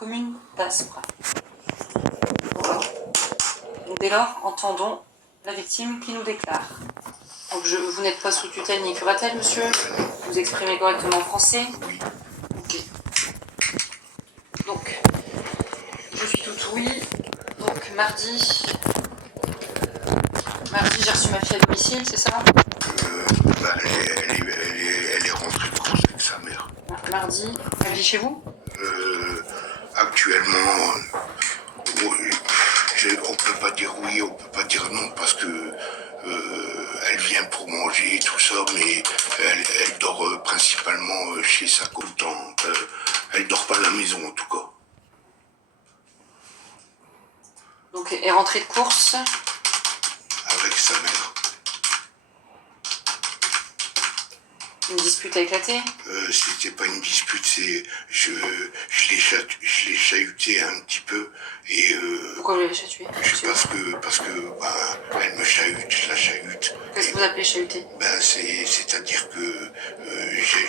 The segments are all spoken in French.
commune d'Aspres. Dès lors, entendons la victime qui nous déclare. Donc vous n'êtes pas sous tutelle ni curatelle, monsieur? Vous exprimez correctement en français? Oui. Ok. Donc, je suis tout oui. Donc, mardi, j'ai reçu ma fille à domicile, c'est ça? Elle est rentrée de course avec sa mère. Mardi, elle vit chez vous? Actuellement, oui, on peut pas dire oui, on peut pas dire non, parce que elle vient pour manger et tout ça, mais elle dort principalement chez sa content. Elle dort pas à la maison en tout cas. Donc, est rentrée de course Avec sa mère. Une dispute a éclaté? C'était pas une dispute, c'est je l'ai chahuté un petit peu et Pourquoi vous l'avez chatoué? parce que elle me chahute, je la chahute. Qu'est-ce que vous appelez chahuter? C'est-à-dire que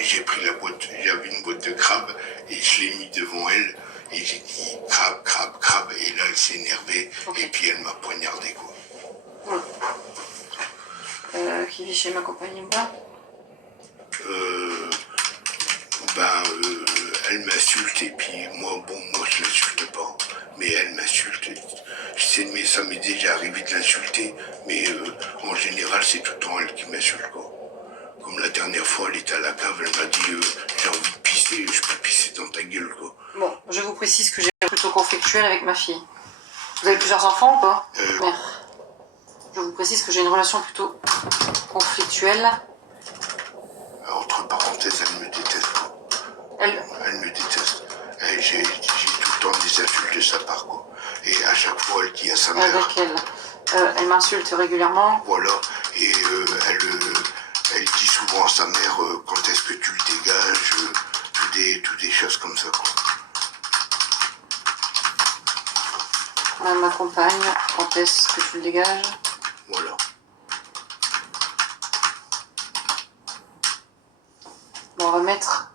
j'ai pris la boîte, j'avais une boîte de crabes et je l'ai mis devant elle et j'ai dit crabe, crabe, crabe, et là elle s'est énervée. Okay. Et puis elle m'a poignardé quoi. Qui vit chez ma compagne moi? Elle m'insulte et puis moi je l'insulte pas, mais elle m'insulte. Mais ça m'est déjà arrivé de l'insulter, mais en général c'est tout le temps elle qui m'insulte quoi. Comme la dernière fois elle était à la cave, elle m'a dit j'ai envie de pisser, je peux pisser dans ta gueule quoi. Bon, je vous précise que j'ai plutôt conflictuel avec ma fille. Vous avez plusieurs enfants ou pas? Mère. Je vous précise que j'ai une relation plutôt conflictuelle. Entre parenthèses, elle me déteste. Elle me déteste. J'ai tout le temps des insultes de sa part, quoi. Et à chaque fois, elle dit à sa mère... Avec elle. Elle m'insulte régulièrement. Voilà. Et elle dit souvent à sa mère quand est-ce que tu le dégages, toutes des choses comme ça, quoi. Elle m'accompagne. Quand est-ce que tu le dégages? Voilà. Bon, on va mettre...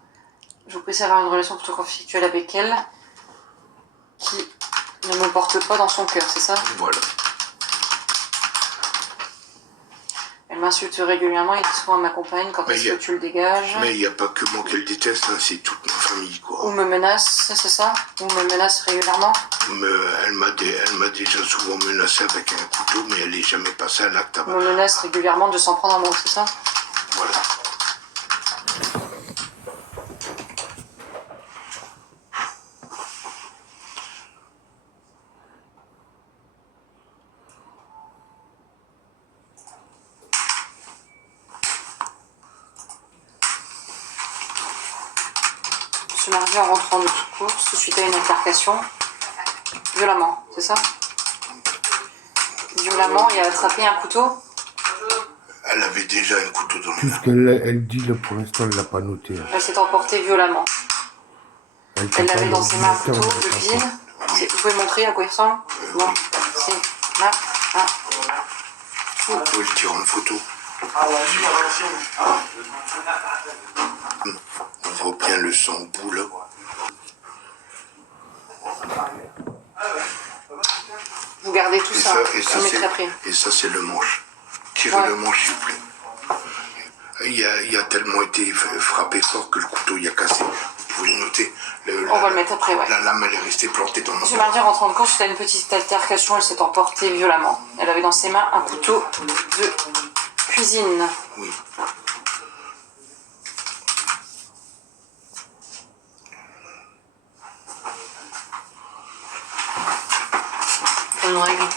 Je vous précise avoir une relation plutôt conflictuelle avec elle qui ne me porte pas dans son cœur, c'est ça? Voilà. Elle m'insulte régulièrement et souvent elle m'accompagne. Quand est-ce que tu le dégages? Mais il n'y a pas que moi qu'elle déteste, hein, c'est toute ma famille, quoi. Ou me menace, c'est ça? Ou me menace régulièrement? Elle m'a déjà souvent menacé avec un couteau, mais elle n'est jamais passée à l'acte. Me menace régulièrement de s'en prendre un mot, c'est ça? Voilà. Ce mardi, en rentrant de course, suite à une altercation, violemment, c'est ça? Violemment, il a attrapé un couteau? Elle avait déjà un couteau dans le Tout ce qu'elle dit, là, pour l'instant, elle ne l'a pas noté. Elle s'est emportée violemment. Elle avait dans ses mains un couteau de cuisine. Vous pouvez montrer à quoi il ressemble? Non. C'est là. Ah. Vous pouvez le tirer en photo. On voit bien le sang bout là. Vous gardez tout ça, vous mettez après. Et ça c'est le manche. Tirez le manche s'il vous plaît. Il a tellement été frappé fort que le couteau il a cassé. Vous pouvez le noter. On va le mettre après, ouais. La lame elle est restée plantée dans Monsieur Mardi, rentrant de course, suite à une petite altercation, elle s'est emportée violemment. Elle avait dans ses mains un couteau de cuisine. Oui. Une règle.